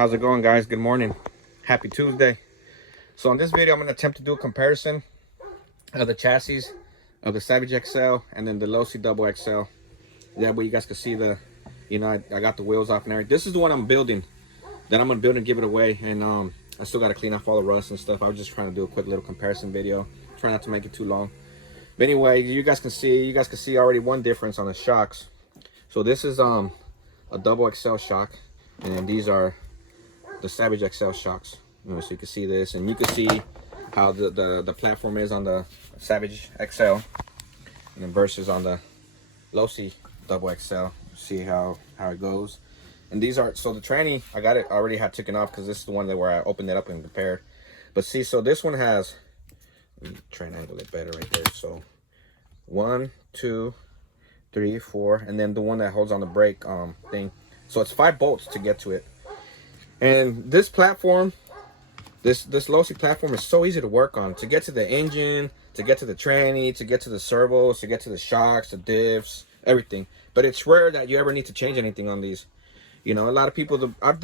How's it going, guys? Good morning. Happy Tuesday. So in this video, I'm going to attempt to do a comparison of the chassis of the Savage XL and then the Losi Double XL. That way you guys can see the, I got the wheels off and everything. This is the one I'm building. Then I'm going to build and give it away. And I still got to clean off all the rust and stuff. I was just trying to do a quick little comparison video. Try not to make it too long. But anyway, you guys can see already one difference on the shocks. So this is a Double XL shock, and these are the Savage XL shocks. So you can see this, and you can see how the platform is on the Savage XL, and then versus on the Losi Double XL. See how it goes. And these are, so the tranny, I got it already had taken off because this is the one where I opened it up and compared. But see, so this one has, let me try and angle it better right there. So 1, 2, 3, 4, and then the one that holds on the brake thing. So it's 5 bolts to get to it. And this platform, this Losi platform is so easy to work on. To get to the engine, to get to the tranny, to get to the servos, to get to the shocks, the diffs, everything. But it's rare that you ever need to change anything on these. You know, a lot of people, I've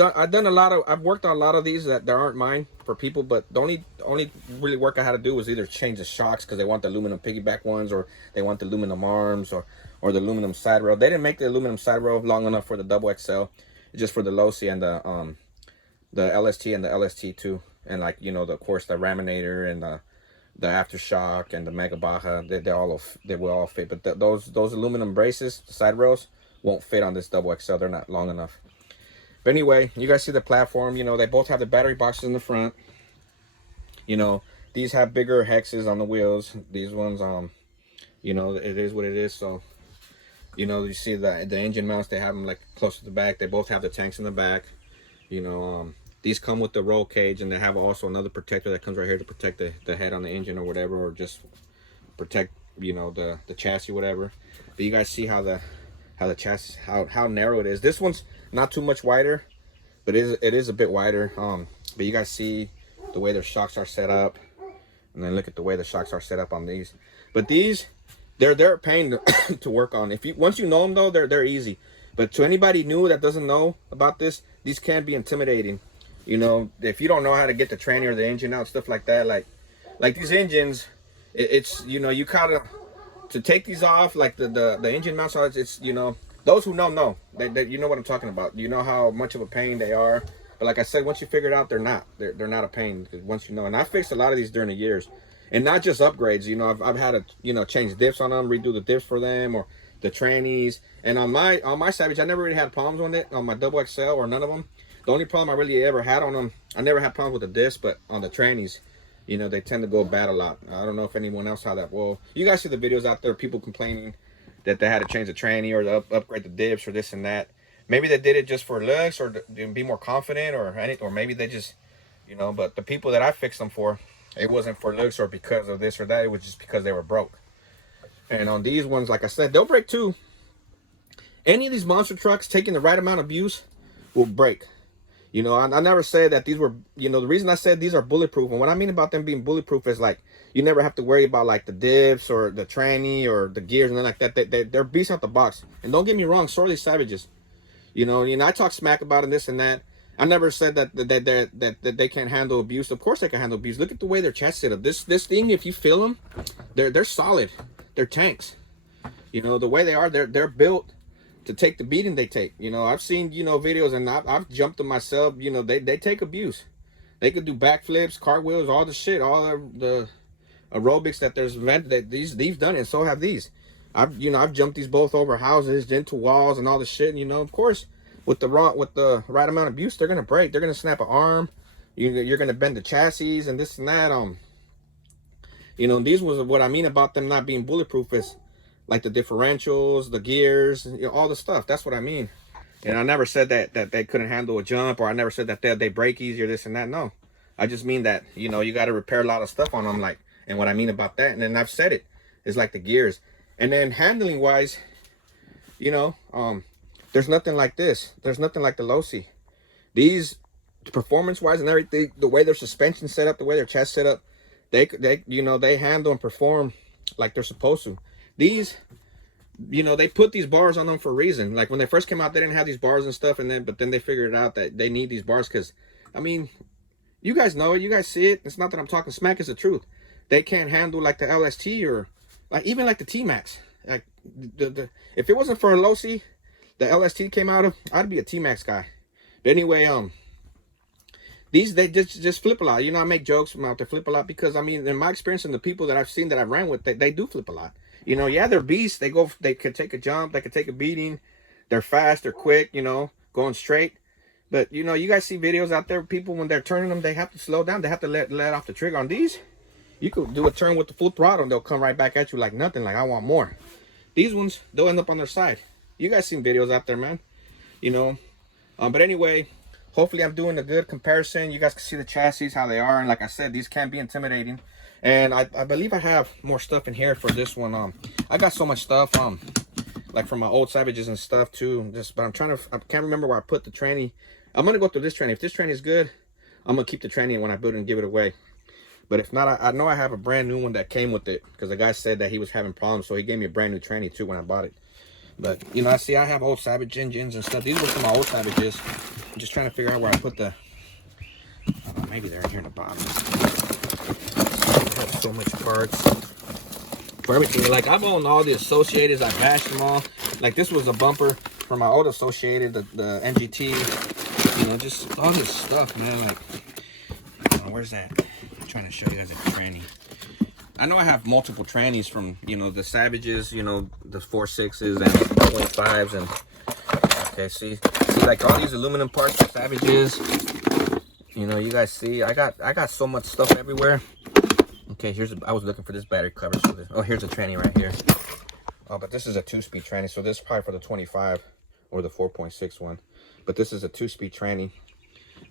worked on a lot of these that aren't mine for people, but the only really work I had to do was either change the shocks because they want the aluminum piggyback ones, or they want the aluminum arms, or the aluminum side rail. They didn't make the aluminum side rail long enough for the Double XL. It's just for the Losi and the LST and the LST2, and like, of course the Raminator and the aftershock and the Mega Baja, they will all fit. But those aluminum braces, the side rails, won't fit on this Double XL. They're not long enough. But anyway, you guys see the platform. They both have the battery boxes in the front. These have bigger hexes on the wheels. These ones, it is what it is. So, you see the engine mounts, they have them like close to the back. They both have the tanks in the back. These come with the roll cage, and they have also another protector that comes right here to protect the head on the engine or whatever, or just protect, the chassis, whatever. But you guys see how the chassis, how narrow it is. This one's not too much wider, but it is a bit wider. But you guys see the way their shocks are set up, and then look at the way the shocks are set up on these. But these, they're a pain to work on. Once you know them though, they're easy. But to anybody new that doesn't know about this, these can be intimidating. If you don't know how to get the tranny or the engine out, stuff like that, like these engines, it's you kind of, to take these off, like the engine mounts, it's those who know they you know what I'm talking about. You know how much of a pain they are. But like I said, once you figure it out, they're not a pain, because once you know. And I fixed a lot of these during the years, and not just upgrades. I've had to change diffs on them, redo the diffs for them, or the trannies. And on my Savage, I never really had problems with it on my Double XL, or none of them. The only problem I really ever had on them, I never had problems with the disc, but on the trannies, they tend to go bad a lot. I don't know if anyone else had that. Well, you guys see the videos out there, people complaining that they had to change the tranny or upgrade the dips or this and that. Maybe they did it just for looks, or to be more confident, or maybe they just, but the people that I fixed them for, it wasn't for looks or because of this or that. It was just because they were broke. And on these ones, like I said, they'll break too. Any of these monster trucks taking the right amount of abuse will break. I never said that these were, the reason I said these are bulletproof, and what I mean about them being bulletproof is, like, you never have to worry about like the diffs or the tranny or the gears and then like that. They're beasts out the box. And don't get me wrong, so are these Savages. I talk smack about it, this and that. I never said that they can't handle abuse. Of course they can handle abuse. Look at the way their chassis set up. This thing, if you feel them, they're solid. They're tanks. The way they are, they're built to take the beating they take. I've seen videos, and I've jumped them myself. They take abuse. They could do backflips, cartwheels, all the shit, all the aerobics that they've done, and so have these. I've jumped these both over houses, into walls, and all the shit. Of course, with the right amount of abuse, they're gonna break. They're gonna snap an arm. You're gonna bend the chassis and this and that. These was what I mean about them not being bulletproof, is like the differentials, the gears, all the stuff. That's what I mean. And I never said that they couldn't handle a jump, or I never said that they break easier, this and that. No, I just mean that you got to repair a lot of stuff on them, like. And what I mean about that, and then I've said it, is like the gears. And then handling wise, there's nothing like this. There's nothing like the Losi. These, performance wise and everything, the way their suspension set up, the way their chassis set up, they handle and perform like they're supposed to. These you know, they put these bars on them for a reason. Like when they first came out, they didn't have these bars and stuff, but then they figured out that they need these bars because, I mean, you guys know it, you guys see it. It's not that I'm talking smack, it's the truth. They can't handle like the LST or like even like the T-Max. Like if it wasn't for a Losi, the LST came out of, I'd be a T-Max guy. But anyway, these they just flip a lot. You know, I make jokes about they flip a lot because I mean, in my experience and the people that I've seen that I've ran with, they do flip a lot. You know, yeah, they're beasts. They could take a jump, they could take a beating. They're fast, they're quick. You know, going straight. But you know, you guys see videos out there, people when they're turning them, they have to slow down. They have to let off the trigger. On these, you could do a turn with the full throttle, and they'll come right back at you like nothing. Like I want more. These ones, they'll end up on their side. You guys seen videos out there, man. You know, but anyway. Hopefully I'm doing a good comparison. You guys can see the chassis, how they are. And like I said, these can be intimidating. And I believe I have more stuff in here for this one. I got so much stuff, like from my old Savages and stuff too. But I can't remember where I put the tranny. I'm gonna go through this tranny. If this tranny is good, I'm gonna keep the tranny when I build it and give it away. But if not, I know I have a brand new one that came with it because the guy said that he was having problems. So he gave me a brand new tranny too when I bought it. But, you know, I have old Savage engines and stuff. These were some of my old Savages. I'm just trying to figure out where I put the... maybe they're in here in the bottom. I have so much parts for everything. Like, I've owned all the Associateds. I bashed them all. Like, this was a bumper for my old Associated, the NGT. You know, just all this stuff, man. Like, where's that? I'm trying to show you guys a tranny. I know I have multiple trannies from, you know, the Savages, you know, the 4.6s and 25s, and okay, see like all these aluminum parts for Savages. You know, you guys see, I got so much stuff everywhere. Okay, I was looking for this battery cover. So oh, here's a tranny right here. Oh, but this is a 2-speed tranny, so this is probably for the 25 or the 4.6 one. But this is a 2-speed tranny.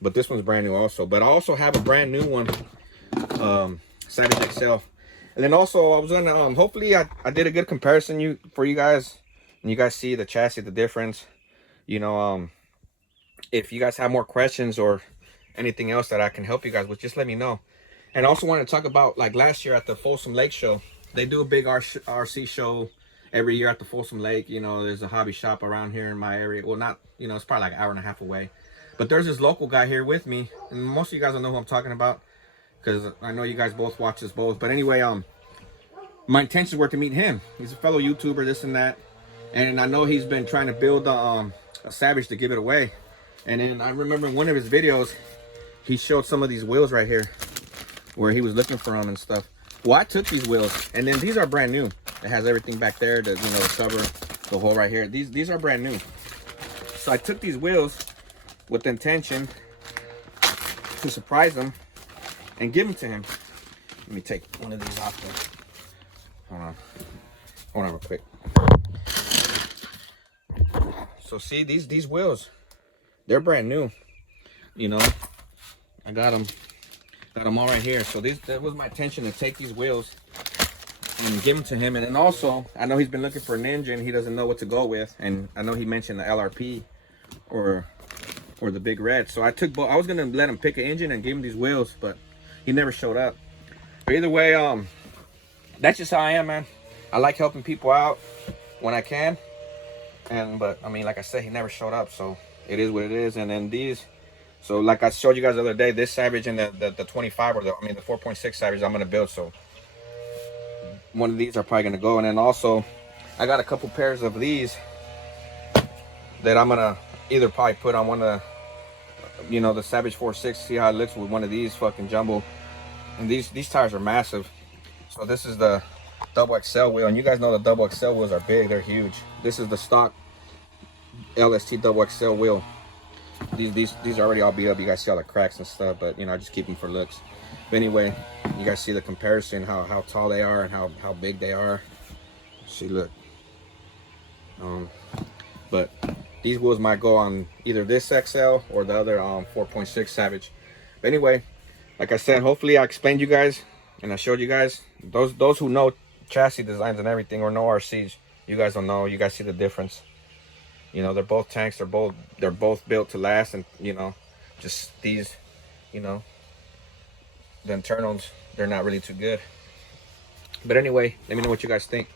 But this one's brand new also. But I also have a brand new one, Savage XL. And then also I was gonna hopefully I did a good comparison for you guys, and you guys see the chassis, the difference. You know, if you guys have more questions or anything else that I can help you guys with, just let me know. And I also want to talk about, like, last year at the Folsom Lake show, they do a big RC show every year at the Folsom Lake. You know, there's a hobby shop around here in my area. Well, not, you know, it's probably like an hour and a half away. But there's this local guy here with me, and most of you guys don't know who I'm talking about, because I know you guys both watch this both. But anyway, my intentions were to meet him. He's a fellow YouTuber, this and that. And I know he's been trying to build a Savage to give it away. And then I remember in one of his videos, he showed some of these wheels right here, where he was looking for them and stuff. Well, I took these wheels, and then these are brand new. It has everything back there, the, you know, the cover, the hole right here. These are brand new. So I took these wheels with the intention to surprise him and give them to him. Let me take one of these off there. Hold on real quick. So see, these wheels, they're brand new. You know, I got them all right here. So that was my intention, to take these wheels and give them to him. And then also, I know he's been looking for an engine. He doesn't know what to go with, and I know he mentioned the LRP or the Big Red. So I took both. I was gonna let him pick an engine and give him these wheels, but he never showed up. But either way, that's just how I am, man. I like helping people out when I can. But I mean, like I said, he never showed up, so it is what it is. And then these, so like I showed you guys the other day, this Savage and the 25, or the 4.6 Savage I'm gonna build. So one of these are probably gonna go. And then also, I got a couple pairs of these that I'm gonna either probably put on one of the, you know, the Savage 4.6, see how it looks with one of these fucking jumbo. And these tires are massive. So this is the double XL wheel, and you guys know the double XL wheels are big, they're huge. This is the stock LST double XL wheel. These are already all beat up. You guys see all the cracks and stuff, but you know, I just keep them for looks. But anyway, you guys see the comparison, how tall they are and how big they are. See, look. But these wheels might go on either this XL or the other 4.6 Savage. But anyway, like I said, hopefully I explained you guys and I showed you guys. Those who know chassis designs and everything, or know RCs, you guys don't know. You guys see the difference. You know, they're both tanks. They're both built to last, and you know, just these, you know, the internals, they're not really too good. But anyway, let me know what you guys think.